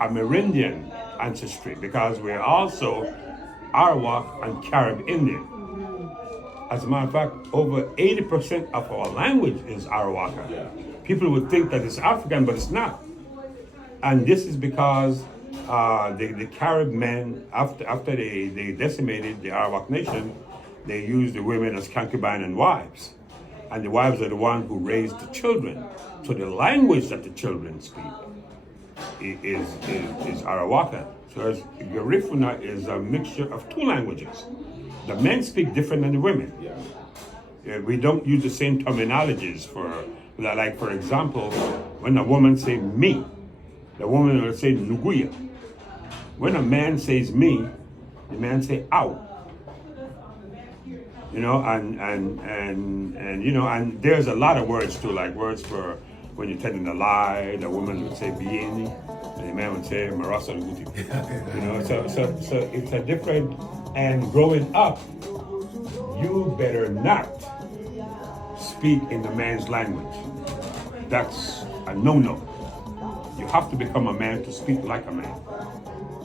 Amerindian ancestry because we're also Arawak and Carib Indian. As a matter of fact, over 80% of our language is Arawakan. People would think that it's African, but it's not. And this is because the Carib men, after they decimated the Arawak nation, they used the women as concubine and wives. And the wives are the ones who raised the children. So the language that the children speak is Arawakan. So Garifuna is a mixture of two languages. The men speak different than the women. We don't use the same terminologies like for example, when a woman say me, the woman will say nuguya. When a man says me, the man say ow. You know, and you know, and there's a lot of words too, like words for when you're telling a lie, the woman would say bieni, and the man would say marasa luguti. You know, so it's a different. And growing up, you better not speak in the man's language. That's a no-no. You have to become a man to speak like a man.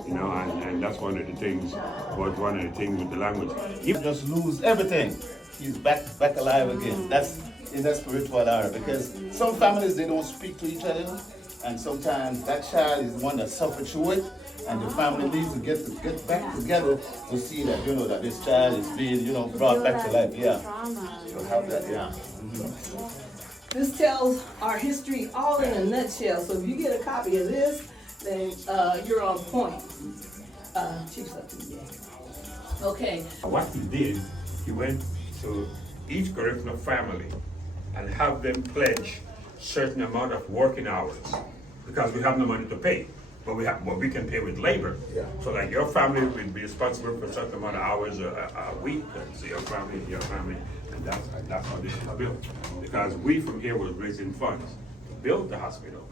You know, and that's one of the things with the language. You just lose everything. He's back alive again. That's in that spiritual era, because some families, they don't speak to each other, and sometimes that child is the one that suffered through it, and the family needs to get back together to see that, you know, that this child is being, you know, brought back to life. Yeah, you'll have that. Yeah. Mm-hmm. This tells our history all in a nutshell. So if you get a copy of this, then you're on point. Chief's up to you. Okay. What he did, he went to each Garifuna family and have them pledge certain amount of working hours, because we have no money to pay, but we can pay with labor. Yeah. So like your family will be responsible for a certain amount of hours a week. So your family, and that's how this is built. Because we from here were raising funds to build the hospital.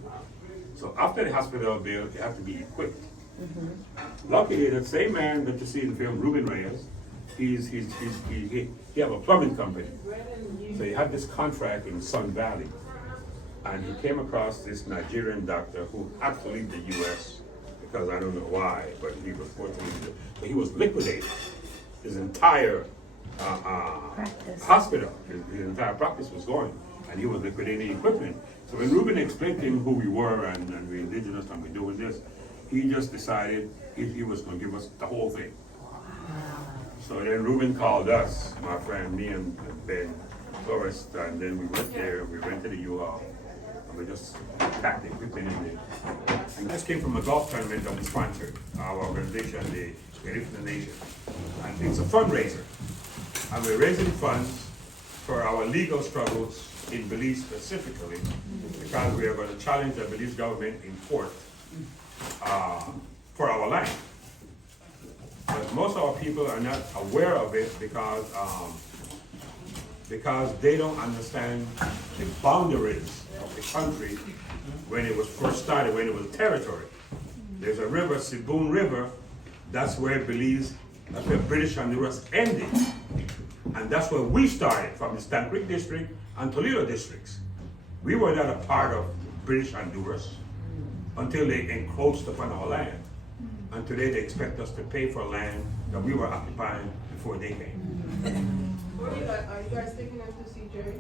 So after the hospital built, you have to be equipped. Mm-hmm. Luckily, the same man that you see in the film, Ruben Reyes, he have a plumbing company. So he had this contract in Sun Valley. And he came across this Nigerian doctor who had to leave the U.S. because I don't know why, but he was forced to leave. So he was liquidated. His entire hospital, his entire practice was going, and he was liquidating equipment. So when Ruben explained to him who we were and we're indigenous and we're doing this, he just decided he was going to give us the whole thing. So then Ruben called us, my friend, me and Ben Flores, and then we went there, we rented a U-Haul, and we just packed the equipment in there. And this came from a golf tournament that we sponsored, our organization, the Garifuna Nation. And it's a fundraiser. And we're raising funds for our legal struggles in Belize specifically, because we are going to challenge the Belize government in court for our land. But most of our people are not aware of it because they don't understand the boundaries of the country when it was first started, when it was territory. There's a river, Siboon River, that's where Belize, that's where British Honduras ended. And that's where we started, from the Stan Creek district and Toledo districts. We were not a part of British Honduras until they encroached upon our land. And today they expect us to pay for land that we were occupying before they came. Are you guys taking them to CJ?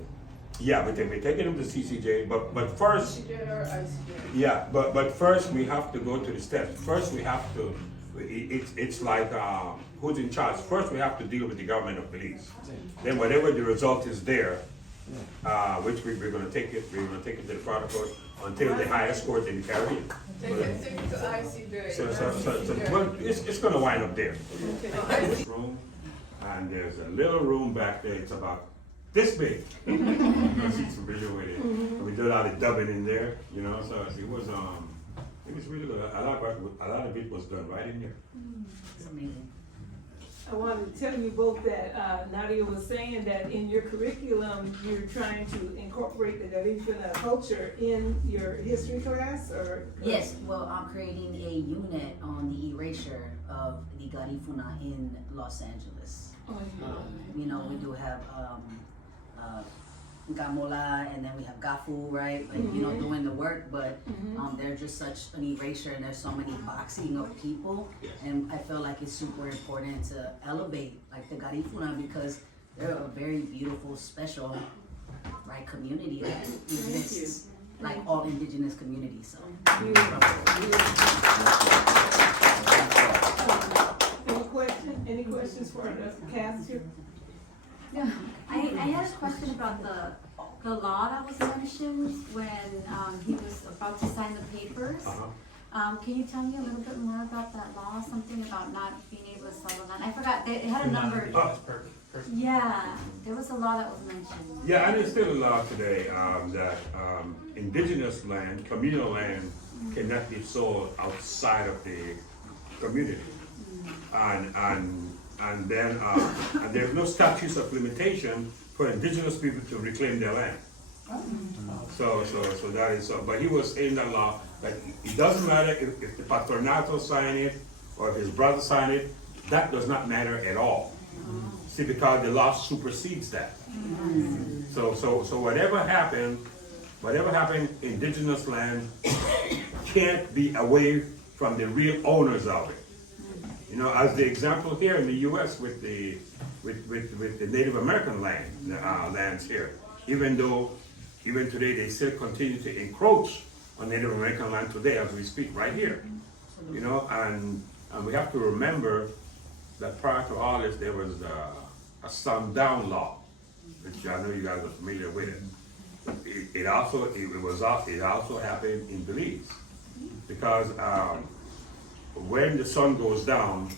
Yeah, we're taking them to CCJ, but first, CJ or ICJ? yeah, but first we have to go to the steps. First we have to, it's like who's in charge. First we have to deal with the government of Belize. Then whatever the result is there, which we're going to take it to the protocol until the highest court in the Caribbean. Take it to ICJ. So well, it's going to wind up there. Room, and there's a little room back there. It's about this big. You can see some visual with it. And we did a lot of dubbing in there, you know. So it was really good. A lot of it was done right in there. It's amazing. I wanted to tell you both that Nadia was saying that in your curriculum, you're trying to incorporate the Garifuna culture in your history class, or? Yes, well, I'm creating a unit on the erasure of the Garifuna in Los Angeles. Oh, yeah. you know, we do have, Gamola, and then we have Gafu, right? Like, you know, doing the work, but they're just such an erasure, and there's so many boxing of people, and I feel like it's super important to elevate like the Garifuna because they're a very beautiful, special, right, community that exists, like all indigenous communities. So. Any questions for the cast here? Yeah, I had a question about the law that was mentioned when he was about to sign the papers. Can you tell me a little bit more about that law? Something about not being able to sell the land. I forgot. It had a number. Yeah, there was a law that was mentioned. Yeah, and there's still a law today that indigenous land, communal land, cannot be sold outside of the community. And then there's no statutes of limitation for indigenous people to reclaim their land. So that is so. But he was saying that law that it doesn't matter if the patronato sign it or if his brother sign it, that does not matter at all. See, because the law supersedes that. So whatever happened, indigenous land can't be away from the real owners of it. You know, as the example here in the U.S. with the Native American lands here, even today they still continue to encroach on Native American land today as we speak right here. You know, and we have to remember that prior to all this there was a sundown law, which I know you guys are familiar with it. It also happened in Belize because. When the sun goes down,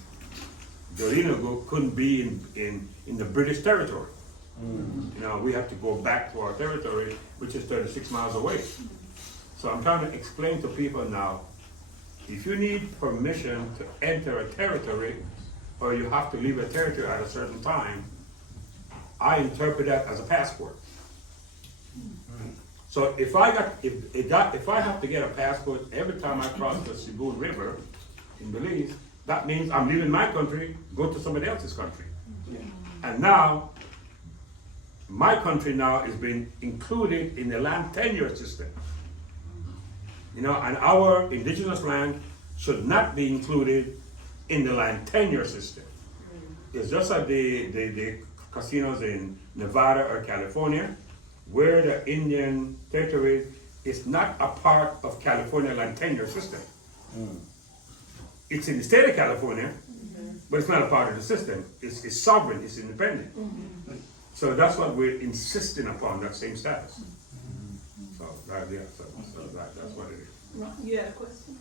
the Orinoco couldn't be in the British territory. You know, we have to go back to our territory, which is 36 miles away. So I'm trying to explain to people now, if you need permission to enter a territory, or you have to leave a territory at a certain time, I interpret that as a passport. So if I have to get a passport every time I cross the Cebu River, in Belize, that means I'm leaving my country, go to somebody else's country. And now, my country now is being included in the land tenure system. You know, and our indigenous land should not be included in the land tenure system. It's just like the casinos in Nevada or California, where the Indian territory is not a part of California land tenure system. It's in the state of California, but it's not a part of the system. It's sovereign, it's independent. So that's what we're insisting upon, that same status. So that's what it is. You had a question?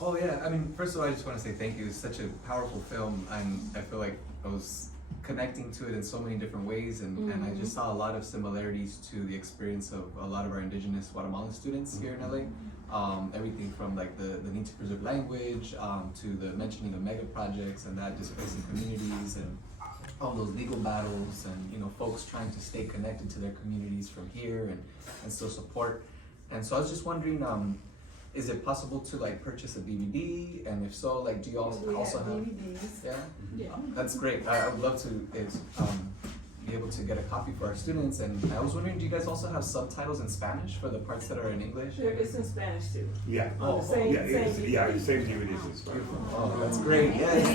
Oh yeah, I mean, first of all, I just want to say thank you. It's such a powerful film, and I feel like I was connecting to it in so many different ways, and I just saw a lot of similarities to the experience of a lot of our indigenous Guatemalan students here in LA. Everything from like the need to preserve language, to the mentioning of mega projects and that displacing communities, and all those legal battles, and you know, folks trying to stay connected to their communities from here and still support. And so I was just wondering, is it possible to like purchase a DVD? And if so, like, do you also have DVDs. Yeah? That's great. I would love to be able to get a copy for our students. And I was wondering, do you guys also have subtitles in Spanish for the parts that are in English? There is in Spanish too. Yeah. On the same The same DVDs in Spanish. Oh, that's great. Yes.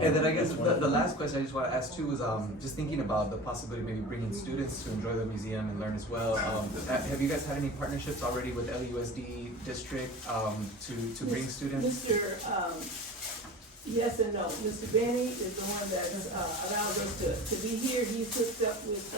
And then I guess the last question I just want to ask too was just thinking about the possibility of maybe bringing students to enjoy the museum and learn as well. Have you guys had any partnerships already with LUSD district to bring students? Yes and no. Mr. Benny is the one that allows us to be here. He's hooked up with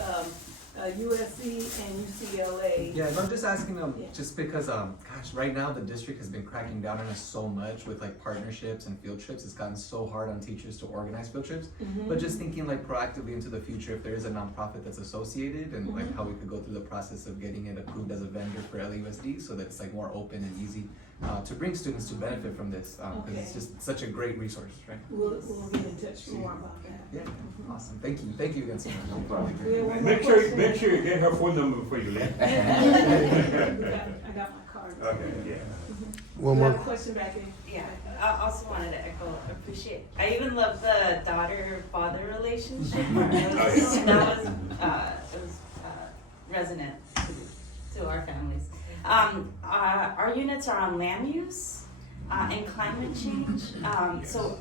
USC and UCLA. Yeah, and I'm just asking just because, gosh, right now the district has been cracking down on us so much with like partnerships and field trips. It's gotten so hard on teachers to organize field trips. But just thinking like proactively into the future, if there is a nonprofit that's associated, and like how we could go through the process of getting it approved as a vendor for LUSD, so that it's like more open and easy to bring students to benefit from this, because it's just such a great resource, right? We'll get in touch more about that. Yeah, awesome. Thank you again so much. Make sure you get her phone number before you leave. I got my card. Okay, yeah. We have a question back there. Yeah, I also wanted to appreciate. I even love the daughter-father relationship. That was resonant to our families. Our units are on land use and climate change. So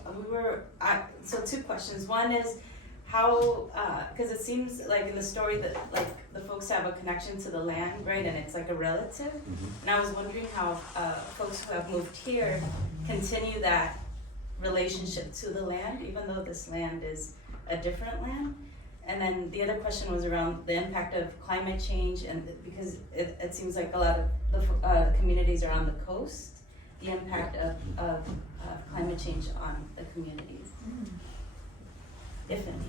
so two questions. One is how, because it seems like in the story that like the folks have a connection to the land, right, and it's like a relative. And I was wondering how folks who have moved here continue that relationship to the land, even though this land is a different land. And then the other question was around the impact of climate change, and because it seems like a lot of the communities are on the coast, the impact of climate change on the communities, if any.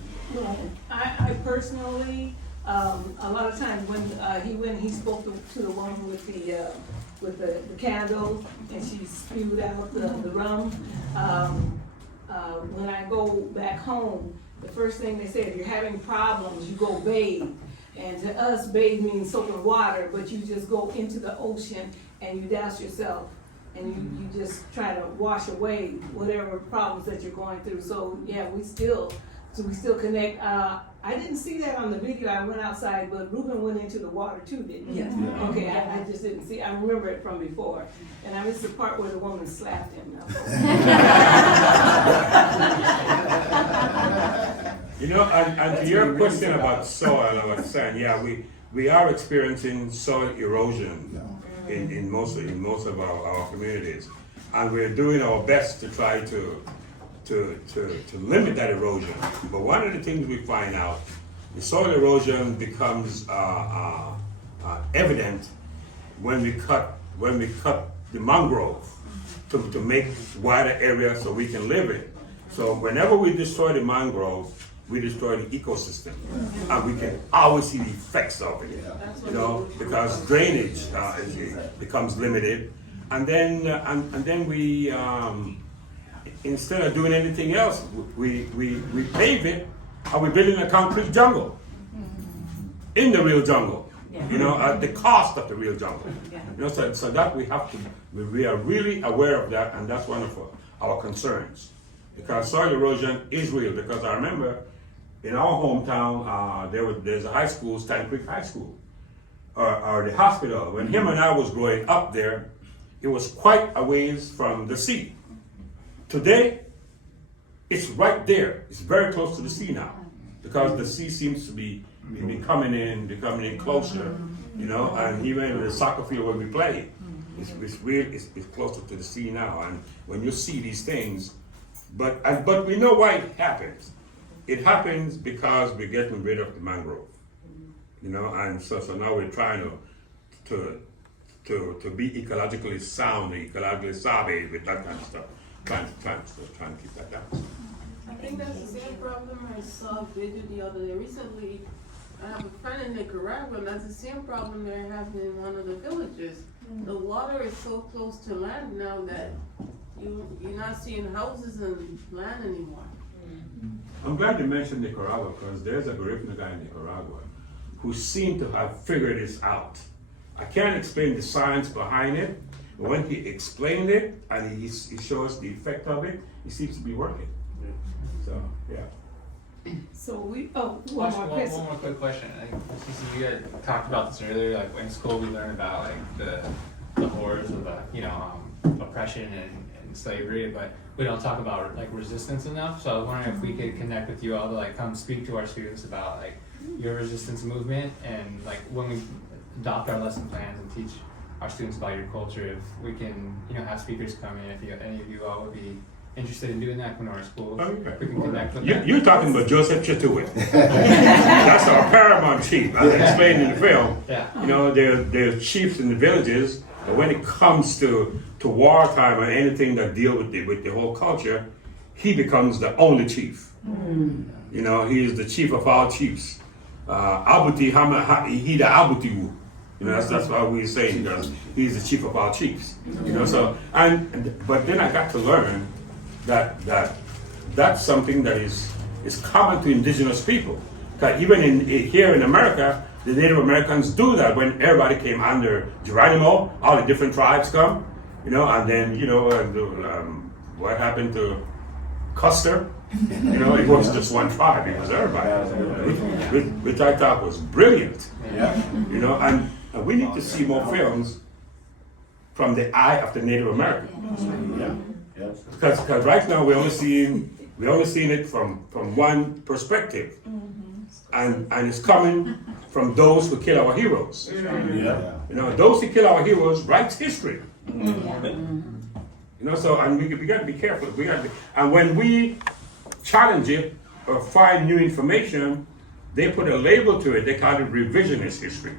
I personally, a lot of times when he spoke to the woman with the candles and she spewed out the rum, when I go back home, the first thing they say, if you're having problems, you go bathe. And to us, bathe means soap and water, but you just go into the ocean and you douse yourself. And you just try to wash away whatever problems that you're going through. So yeah, we still connect. I didn't see that on the video. I went outside, but Ruben went into the water too, didn't he? Yes. Yeah. Okay, I just didn't see. I remember it from before. And I missed the part where the woman slapped him. You know, and to your question about soil, I was saying, yeah, we are experiencing soil erosion in most of our communities, and we're doing our best to try to limit that erosion. But one of the things we find out, the soil erosion becomes evident when we cut the mangrove to make wider areas so we can live in. So whenever we destroy the mangrove, we destroy the ecosystem, and we can always see the effects of it. You know, because drainage becomes limited, and then we instead of doing anything else, we pave it, and we build in a concrete jungle in the real jungle. You know, at the cost of the real jungle. You know, so that we are really aware of that, and that's one of our concerns. Because soil erosion is real. Because I remember in our hometown, there's a high school, Stanton Creek High School, or the hospital. When him and I was growing up there, it was quite a ways from the sea. Today, it's right there. It's very close to the sea now, because the sea seems to be becoming in closer. You know, and even the soccer field where we play, it's closer to the sea now. And when you see these things, but we know why it happens. It happens because we're getting rid of the mangrove, you know, and so now we're trying to be ecologically sound, ecologically savvy with that kind of stuff, trying to keep that down. I think that's the same problem I saw a video the other day. Recently, I have a friend in Nicaragua, and that's the same problem they're having in one of the villages. The water is so close to land now that you're not seeing houses and land anymore. I'm glad you mentioned Nicaragua, because there's a Garifuna guy in Nicaragua who seemed to have figured this out. I can't explain the science behind it, but when he explained it and he shows the effect of it, it seems to be working. So, yeah. So one more question. One more quick question. You had talked about this earlier. Like in school, we learn about like the horrors of oppression and slavery, but we don't talk about like resistance enough. So I was wondering if we could connect with you all to like come speak to our students about like your resistance movement, and like when we adopt our lesson plans and teach our students about your culture, if we can have speakers come in, if any of you all would be interested in doing that in our schools. Okay. We can connect with them. You're talking about Joseph Chatuit. That's our paramount chief. As I explained in the film, you know, there's chiefs in the villages, but when it comes to wartime or anything that deal with the whole culture, he becomes the only chief. You know, he is the chief of all chiefs. Abuti he the Abuti. You know, that's what we're saying, because he's the chief of all chiefs. You know, so but then I got to learn that's something that is common to indigenous people. Because even here in America, the Native Americans do that. When everybody came under Geronimo, all the different tribes come, You know, and then, you know, what happened to Custer? You know, it wasn't just one tribe, it was everybody. Which I thought was brilliant. Yeah. You know, and we need to see more films from the eye of the Native American. Yeah. Yeah. Because right now we're only seeing it from one perspective. And it's coming from those who kill our heroes. Yeah. You know, those who kill our heroes writes history. You know, so, and we got to be careful. And when we challenge it or find new information, they put a label to it. They call it revisionist history.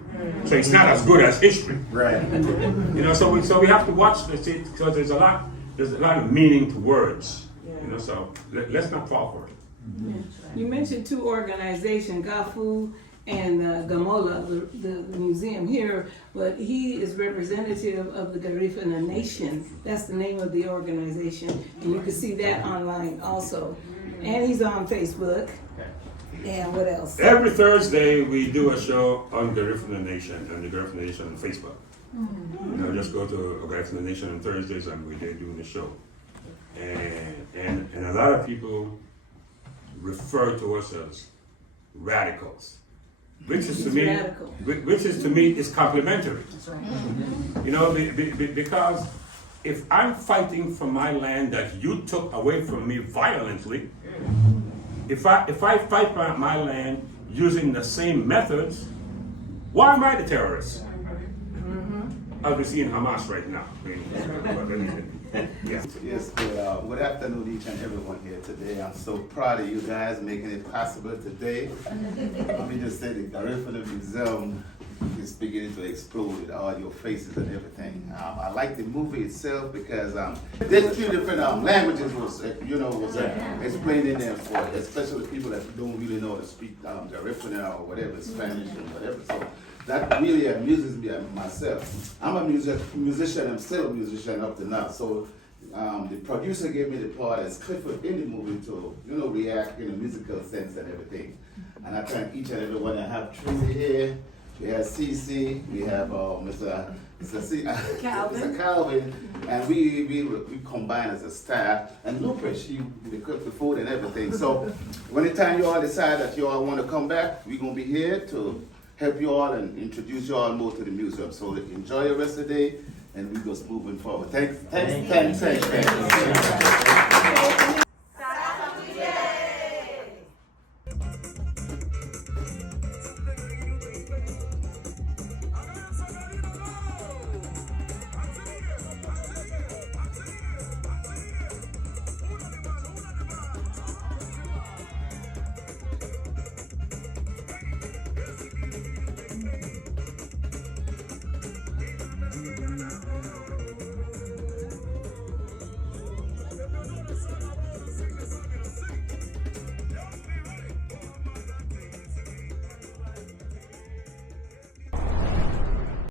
So it's not as good as history. Right. You know, so we have to watch this because there's a lot of meaning to words. You know, so let's not fall for it. You mentioned two organizations, Gafu and Gamola, the museum here, but he is representative of the Garifuna Nation. That's the name of the organization, and you can see that online also. And he's on Facebook. And what else? Every Thursday we do a show on Garifuna Nation and the Garifuna Nation on Facebook. You know, just go to Garifuna Nation on Thursdays and we're there doing the show. And a lot of people refer to us as radicals, which is to me is complimentary. You know, because if I'm fighting for my land that you took away from me violently, if I fight for my land using the same methods, why am I the terrorist? As we see in Hamas right now. Yeah. Yes, good afternoon, each and everyone here today. I'm so proud of you guys making it possible today. Let me just say the Garifuna Museum is beginning to explode with all your faces and everything. I like the movie itself because there's a few different languages was explained in there for especially people that don't really know how to speak Garifuna or whatever, Spanish or whatever. So that really amuses me myself. I'm a musician, I'm still a musician up to now. So the producer gave me the part as Clifford in the movie to, react in a musical sense and everything. And I thank each and every one. I have Tracy here, we have CC, we have Mr. Calvin, and we combine as a staff. And Lupe, she cooked the food and everything. So when the time you all decide that you all want to come back, we're going to be here to help you all and introduce you all more to the museum. So enjoy the rest of the day, and we go moving forward. Thanks.